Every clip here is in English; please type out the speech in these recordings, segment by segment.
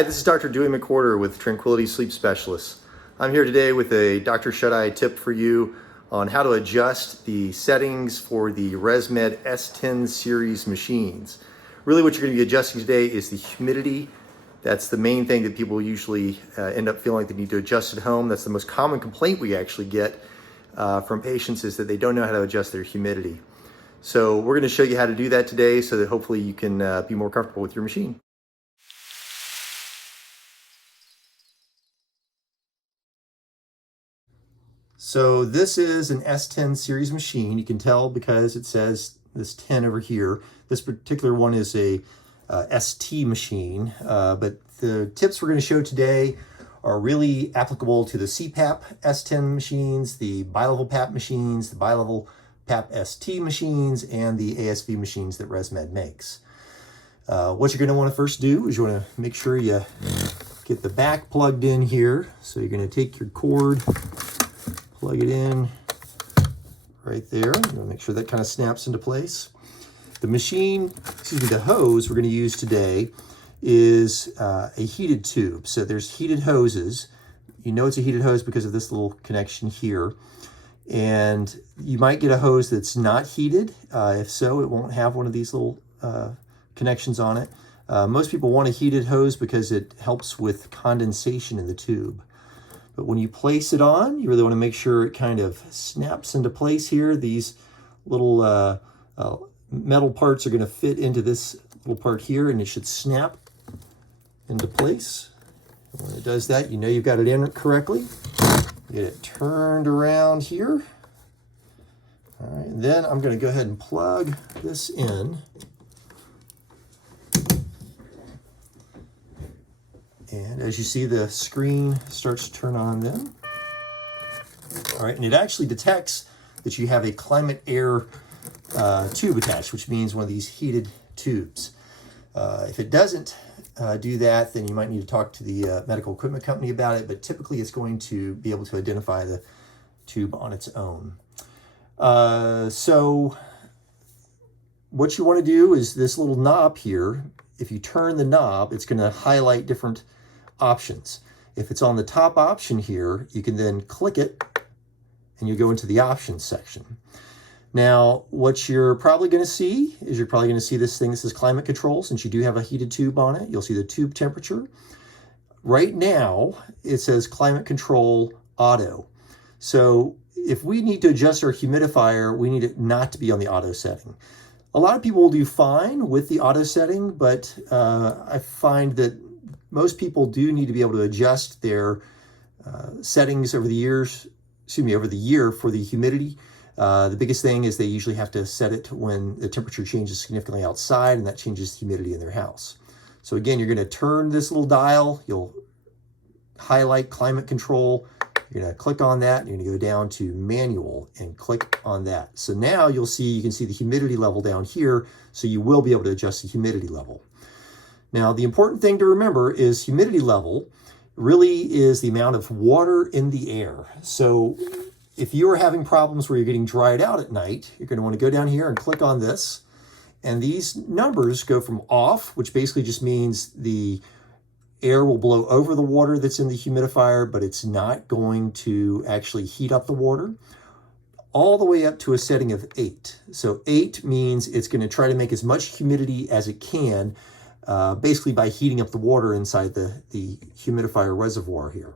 Hi, this is Dr. Dewey McWhirter with Tranquility Sleep Specialists. I'm here today with a Dr. Shut-Eye tip for you on how to adjust the settings for the ResMed S10 series machines. Really what you're going to be adjusting today is the humidity. That's the main thing that people usually end up feeling like they need to adjust at home. That's the most common complaint we actually get from patients, is that they don't know how to adjust their humidity. So we're going to show you how to do that today so that hopefully you can be more comfortable with your machine. So this is an S10 series machine. You can tell because it says this 10 over here. This particular one is a ST machine, but the tips we're going to show today are really applicable to the CPAP S10 machines, the bilevel PAP machines, the bilevel PAP ST machines, and the ASV machines that ResMed makes. What you're going to want to first do is you want to make sure you get the back plugged in here. So you're going to take your cord, plug it in right there. You want to make sure that kind of snaps into place. The machine, the hose we're going to use today is a heated tube. So there's heated hoses. You know it's a heated hose because of this little connection here. And you might get a hose that's not heated. If so, it won't have one of these little connections on it. Most people want a heated hose because it helps with condensation in the tube. But when you place it on, you really want to make sure it kind of snaps into place here. These little metal parts are going to fit into this little part here, and it should snap into place. And when it does that, you know you've got it in correctly. Get it turned around here. All right, and then I'm going to go ahead and plug this in. And as you see, the screen starts to turn on then. All right, and it actually detects that you have a climate air tube attached, which means one of these heated tubes. If it doesn't do that, then you might need to talk to the medical equipment company about it, but typically it's going to be able to identify the tube on its own. So what you want to do is this little knob here. If you turn the knob, it's going to highlight different options. If it's on the top option here, you can then click it and you go into the options section. Now, what you're probably going to see is this thing that says climate control. Since you do have a heated tube on it, you'll see the tube temperature. Right now, it says climate control auto. So if we need to adjust our humidifier, we need it not to be on the auto setting. A lot of people will do fine with the auto setting, but I find that most people do need to be able to adjust their settings over the year for the humidity. The biggest thing is they usually have to set it when the temperature changes significantly outside, and that changes the humidity in their house. So again, you're going to turn this little dial, you'll highlight climate control, you're going to click on that, and you're going to go down to manual and click on that. So now you can see the humidity level down here, so you will be able to adjust the humidity level. Now, the important thing to remember is humidity level really is the amount of water in the air. So if you are having problems where you're getting dried out at night, you're going to want to go down here and click on this. And these numbers go from off, which basically just means the air will blow over the water that's in the humidifier, but it's not going to actually heat up the water, all the way up to a setting of 8. So 8 means it's going to try to make as much humidity as it can, basically by heating up the water inside the humidifier reservoir here.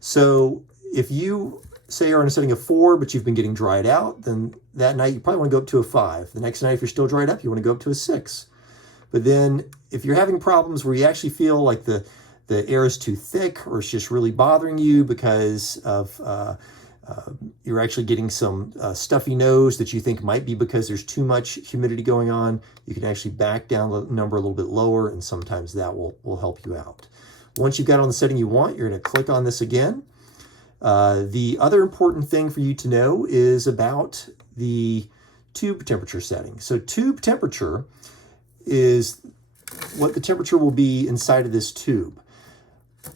So if you say you're on a setting of 4, but you've been getting dried out, then that night you probably want to go up to a 5. The next night, if you're still dried up, you want to go up to a 6. But then if you're having problems where you actually feel like the air is too thick, or it's just really bothering you because of you're actually getting some stuffy nose that you think might be because there's too much humidity going on, you can actually back down the number a little bit lower, and sometimes that will help you out. Once you've got it on the setting you want, you're going to click on this again. The other important thing for you to know is about the tube temperature setting. So tube temperature is what the temperature will be inside of this tube.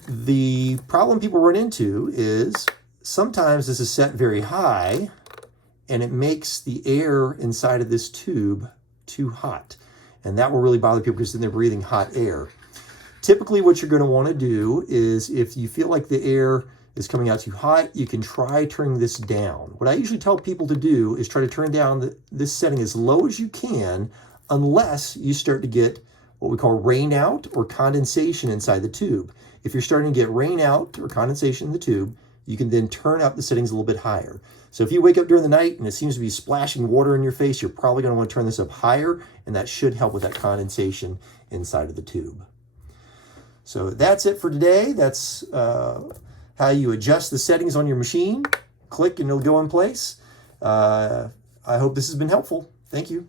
The problem people run into is sometimes this is set very high and it makes the air inside of this tube too hot. And that will really bother people because then they're breathing hot air. Typically what you're going to want to do is, if you feel like the air is coming out too hot, you can try turning this down. What I usually tell people to do is try to turn down this setting as low as you can, unless you start to get what we call rain out or condensation inside the tube. If you're starting to get rain out or condensation in the tube, you can then turn up the settings a little bit higher. So if you wake up during the night and it seems to be splashing water in your face, you're probably going to want to turn this up higher, and that should help with that condensation inside of the tube. So that's it for today. That's how you adjust the settings on your machine. Click and it'll go in place. I hope this has been helpful. Thank you.